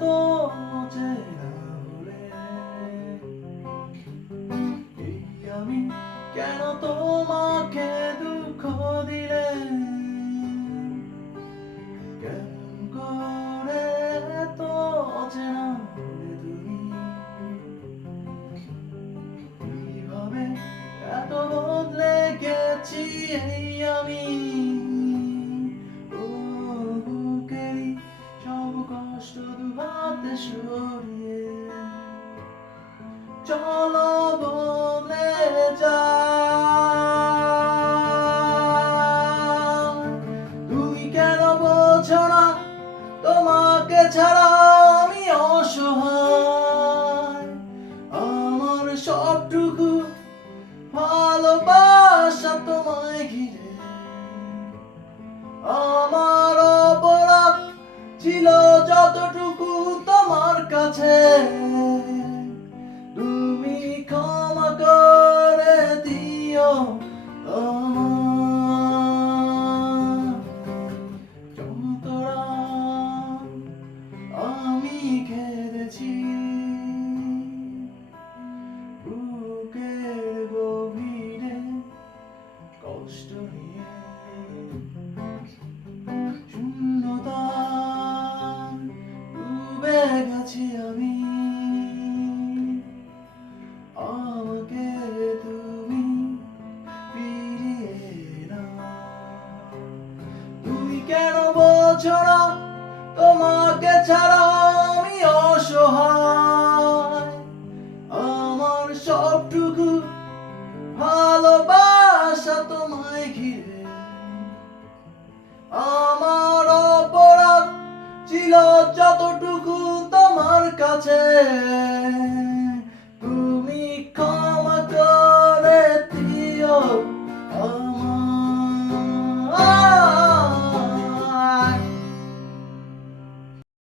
তো চেনা হলে এই আমি কেন তোমাকে দুঃখ দিলে কেমন করে তো চেনা হলে তুমি কিভাবে এত বদলে গেছি এই আমি বুকেরই সব কষ্ট দুহাতে সরিয়ে চলো বদলে যাও। তুমি কেন বোঝো না তোমাকে ছাড়া আমি অসহায়, আমার সবটুকু ভালোবাসা তোমায় ঘিরে আমার অপরাধ ছিল যতটুকু তোমার কাছে তুমি ক্ষমা করে দিও আমার যতটা আমি কেঁদেছি বুকের গভীরে কষ্ট নিয়ে শূন্যতা ডুবে গেছি আমি আমাকে তুমি ফিরিয়ে নাও। তুমি কেন বোঝো না তোমাকে ছাড়া আমি অসহায়, আমার সবটুকু ভালোবাসা তোমায় ঘিরে আমার অপরাধ ছিল যতটুকু তোমার কাছে